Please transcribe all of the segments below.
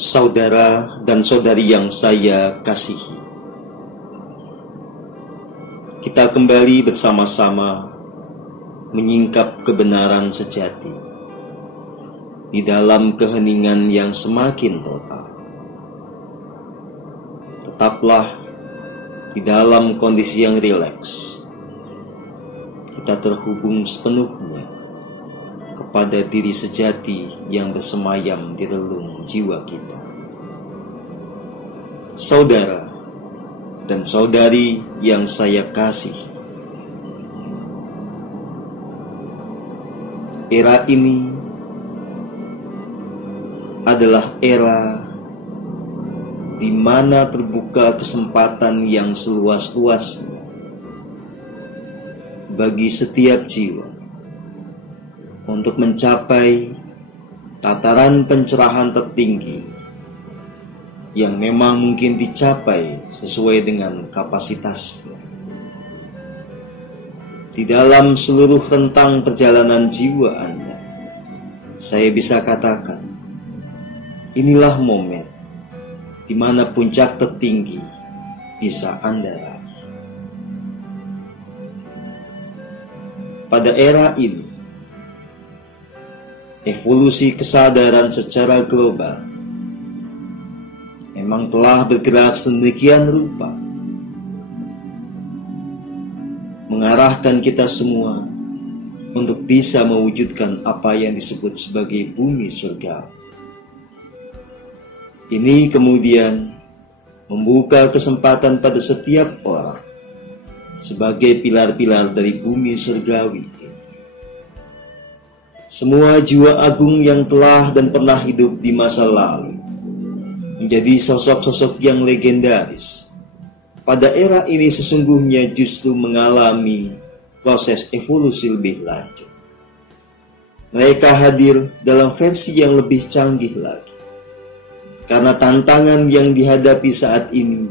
Saudara dan saudari yang saya kasihi, kita kembali bersama-sama menyingkap kebenaran sejati di dalam keheningan yang semakin total. Tetaplah di dalam kondisi yang rileks. Kita terhubung sepenuhnya kepada diri sejati yang bersemayam di relung jiwa kita. Saudara dan saudari yang saya kasihi, era ini adalah era di mana terbuka kesempatan yang seluas-luasnya bagi setiap jiwa untuk mencapai tataran pencerahan tertinggi yang memang mungkin dicapai sesuai dengan kapasitasnya. Di dalam seluruh rentang perjalanan jiwa Anda, saya bisa katakan, inilah momen di mana puncak tertinggi bisa Anda raih. Pada era ini, evolusi kesadaran secara global memang telah bergerak sedemikian rupa, mengarahkan kita semua untuk bisa mewujudkan apa yang disebut sebagai bumi surga. Ini kemudian membuka kesempatan pada setiap orang sebagai pilar-pilar dari bumi surgawi. Semua jiwa agung yang telah dan pernah hidup di masa lalu menjadi sosok-sosok yang legendaris. Pada era ini sesungguhnya justru mengalami proses evolusi lebih lanjut. Mereka hadir dalam versi yang lebih canggih lagi, karena tantangan yang dihadapi saat ini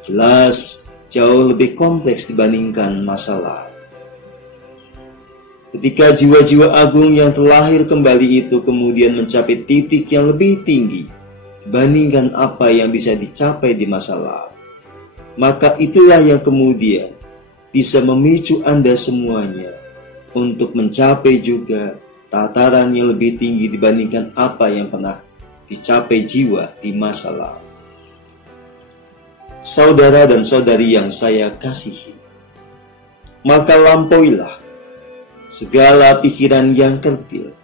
jelas jauh lebih kompleks dibandingkan masa lalu. Ketika jiwa-jiwa agung yang terlahir kembali itu kemudian mencapai titik yang lebih tinggi dibandingkan apa yang bisa dicapai di masa lalu, maka itulah yang kemudian bisa memicu Anda semuanya untuk mencapai juga tataran yang lebih tinggi dibandingkan apa yang pernah dicapai jiwa di masa lalu. Saudara dan saudari yang saya kasihi, maka lampauilah segala pikiran yang kerdil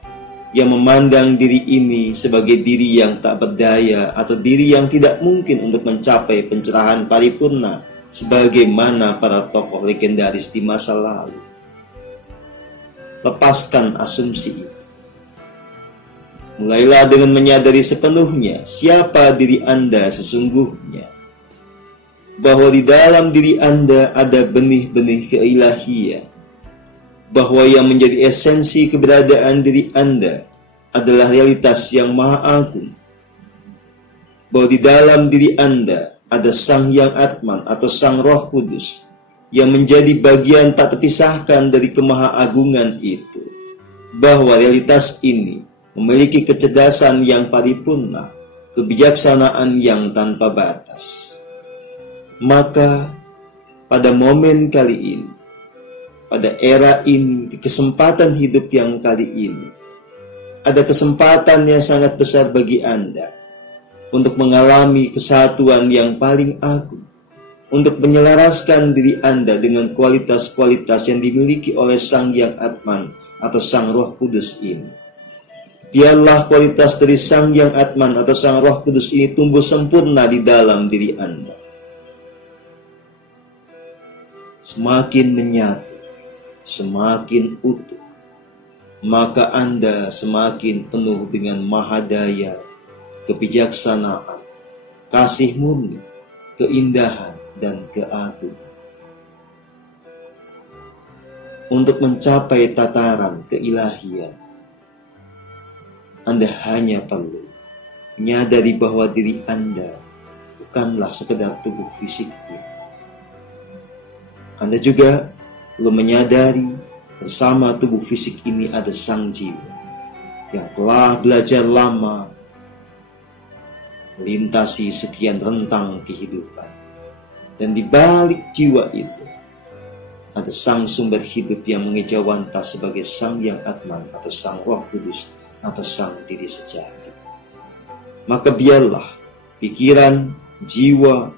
yang memandang diri ini sebagai diri yang tak berdaya atau diri yang tidak mungkin untuk mencapai pencerahan paripurna sebagaimana para tokoh legendaris di masa lalu. Lepaskan asumsi itu. Mulailah dengan menyadari sepenuhnya siapa diri Anda sesungguhnya, bahwa di dalam diri Anda ada benih-benih keilahian, bahwa yang menjadi esensi keberadaan diri Anda adalah realitas yang maha agung, bahwa di dalam diri Anda ada Sang Yang Atman atau Sang Roh Kudus yang menjadi bagian tak terpisahkan dari kemahaagungan itu, bahwa realitas ini memiliki kecerdasan yang paripurna, kebijaksanaan yang tanpa batas. Maka pada momen kali ini, pada era ini, di kesempatan hidup yang kali ini, ada kesempatan yang sangat besar bagi Anda untuk mengalami kesatuan yang paling agung, untuk menyelaraskan diri Anda dengan kualitas-kualitas yang dimiliki oleh Sang Yang Atman atau Sang Roh Kudus ini. Biarlah kualitas dari Sang Yang Atman atau Sang Roh Kudus ini tumbuh sempurna di dalam diri Anda. Semakin menyatu, semakin utuh, maka Anda semakin penuh dengan mahadaya, kebijaksanaan, kasih murni, keindahan, dan keagungan. Untuk mencapai tataran keilahian, Anda hanya perlu menyadari bahwa diri Anda bukanlah sekedar tubuh fisik ini. Anda juga perlu menyadari bersama tubuh fisik ini ada sang jiwa yang telah belajar lama melintasi sekian rentang kehidupan. Dan di balik jiwa itu ada sang sumber hidup yang mengejawantah sebagai Sang Yang Atman atau Sang Roh Kudus atau Sang Diri Sejati. Maka biarlah pikiran, jiwa,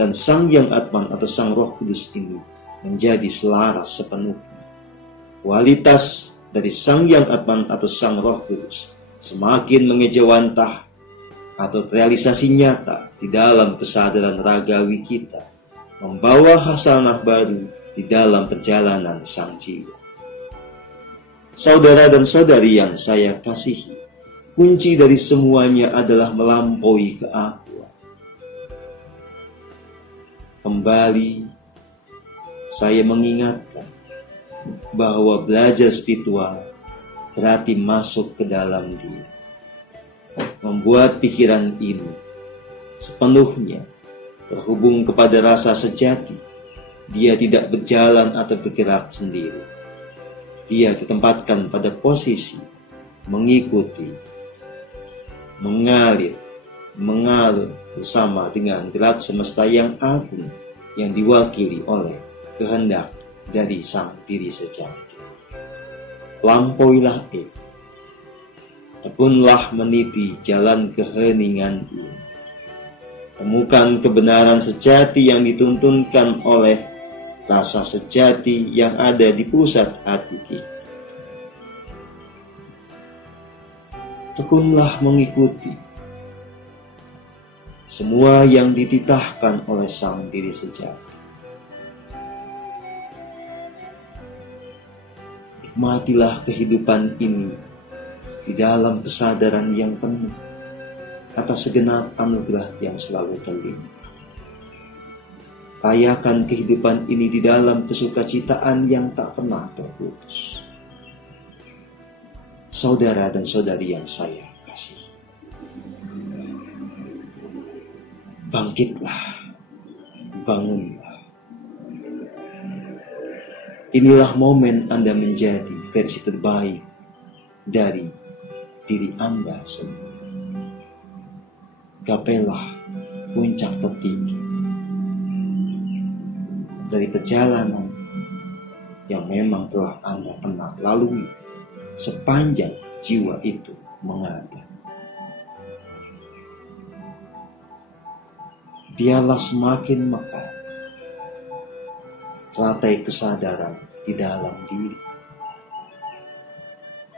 dan Sang Yang Atman atau Sang Roh Kudus ini menjadi selaras sepenuhnya. Kualitas dari Sang Yang Atman atau Sang Roh Kudus semakin mengejawantah atau realisasi nyata di dalam kesadaran ragawi kita, membawa hasanah baru di dalam perjalanan sang jiwa. Saudara dan saudari yang saya kasihi, kunci dari semuanya adalah melampaui keakuan. Kembali saya mengingatkan bahwa belajar spiritual berarti masuk ke dalam diri, membuat pikiran ini sepenuhnya terhubung kepada rasa sejati. Dia tidak berjalan atau bergerak sendiri. Dia ditempatkan pada posisi mengikuti, mengalir bersama dengan gerak semesta yang agung yang diwakili oleh kehendak dari Sang Diri Sejati. Lampauilah ego. Tekunlah meniti jalan keheningan ini. Temukan kebenaran sejati yang dituntunkan oleh rasa sejati yang ada di pusat hati kita. Tekunlah mengikuti semua yang dititahkan oleh Sang Diri Sejati. Nikmatilah kehidupan ini di dalam kesadaran yang penuh atas segenap anugerah yang selalu terlimpah. Kayakan kehidupan ini di dalam kesukacitaan yang tak pernah terputus. Saudara dan saudari yang saya kasih, bangkitlah, bangunlah. Inilah momen Anda menjadi versi terbaik dari diri Anda sendiri. Gapailah puncak tertinggi dari perjalanan yang memang telah Anda pernah lalui sepanjang jiwa itu mengada. Biarlah semakin mekar teratai kesadaran di dalam diri.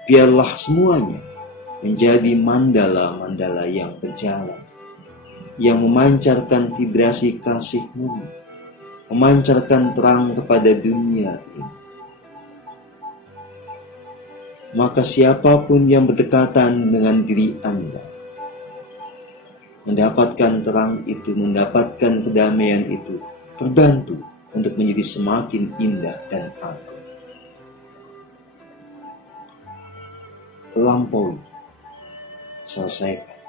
Biarlah semuanya menjadi mandala-mandala yang berjalan, yang memancarkan vibrasi kasih-Mu, memancarkan terang kepada dunia ini. Maka siapapun yang berdekatan dengan diri Anda mendapatkan terang itu, mendapatkan kedamaian itu, terbantu untuk menjadi semakin indah dan agung. Lampaui, selesaikan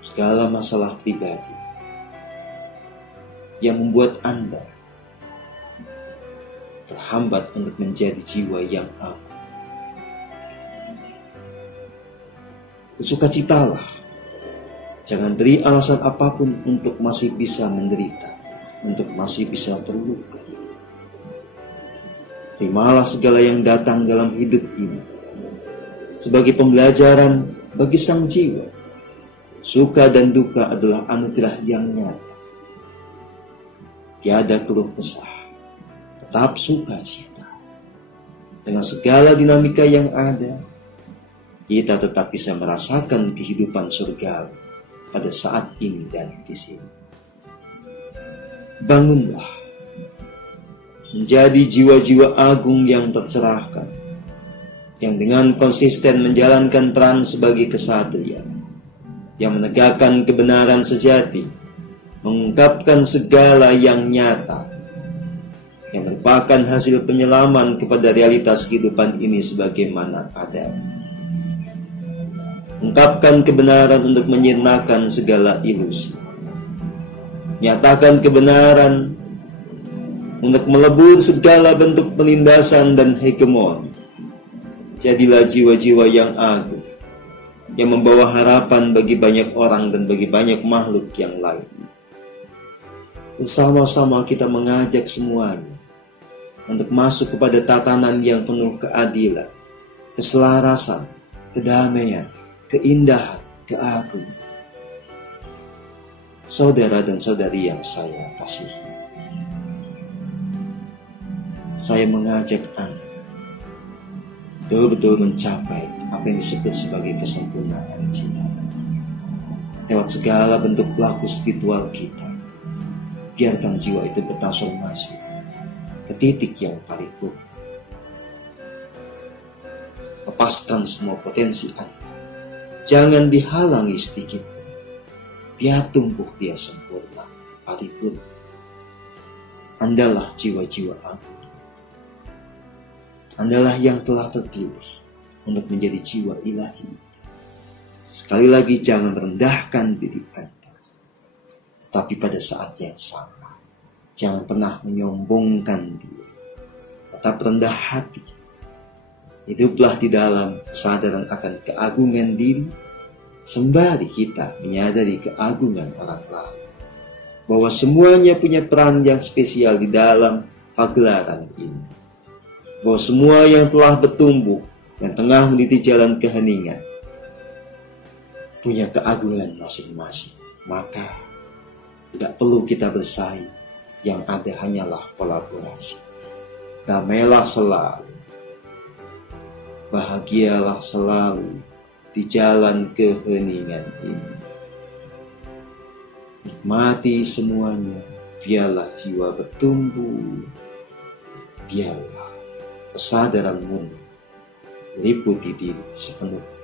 segala masalah pribadi yang membuat Anda terhambat untuk menjadi jiwa yang agung. Bersukacitalah, jangan beri alasan apapun untuk masih bisa menderita, untuk masih bisa terluka. Terimalah segala yang datang dalam hidup ini sebagai pembelajaran bagi sang jiwa. Suka dan duka adalah anugerah yang nyata. Tiada keluh kesah, tetap sukacita. Dengan segala dinamika yang ada, kita tetap bisa merasakan kehidupan surgawi pada saat ini dan di sini. Bangunlah, menjadi jiwa-jiwa agung yang tercerahkan, yang dengan konsisten menjalankan peran sebagai kesatria, yang menegakkan kebenaran sejati, mengungkapkan segala yang nyata, yang merupakan hasil penyelaman kepada realitas kehidupan ini sebagaimana adanya. Ungkapkan kebenaran untuk menyirnakan segala ilusi. Nyatakan kebenaran untuk melebur segala bentuk penindasan dan hegemoni. Jadilah jiwa-jiwa yang agung, yang membawa harapan bagi banyak orang dan bagi banyak makhluk yang lainnya. Bersama-sama kita mengajak semuanya untuk masuk kepada tatanan yang penuh keadilan, keselarasan, kedamaian, keindahan, keagungan. Saudara dan saudari yang saya kasihi, saya mengajak Anda betul-betul mencapai apa yang disebut sebagai kesempurnaan jiwa. Lewat segala bentuk pelaku spiritual kita, biarkan jiwa itu bertransformasi ke titik yang paripurna. Lepaskan semua potensi Anda, jangan dihalangi sedikit pun. Biar tumbuh dia sempurna, paripurna. Andalah jiwa-jiwa agung. Andalah yang telah terpilih untuk menjadi jiwa ilahi. Sekali lagi, jangan rendahkan diri Anda. Tetapi pada saat yang sama, jangan pernah menyombongkan diri. Tetap rendah hati. Hiduplah di dalam kesadaran akan keagungan diri, sembari kita menyadari keagungan orang lain. Bahwa semuanya punya peran yang spesial di dalam pagelaran ini. Bahwa semua yang telah bertumbuh dan tengah meniti jalan keheningan punya keagungan masing-masing. Maka tidak perlu kita bersaing, yang ada hanyalah kolaborasi. Damailah selalu, bahagialah selalu di jalan keheningan ini. Nikmati semuanya, biarlah jiwa bertumbuh, biarlah kesadaran murni meliputi diri sepenuhnya.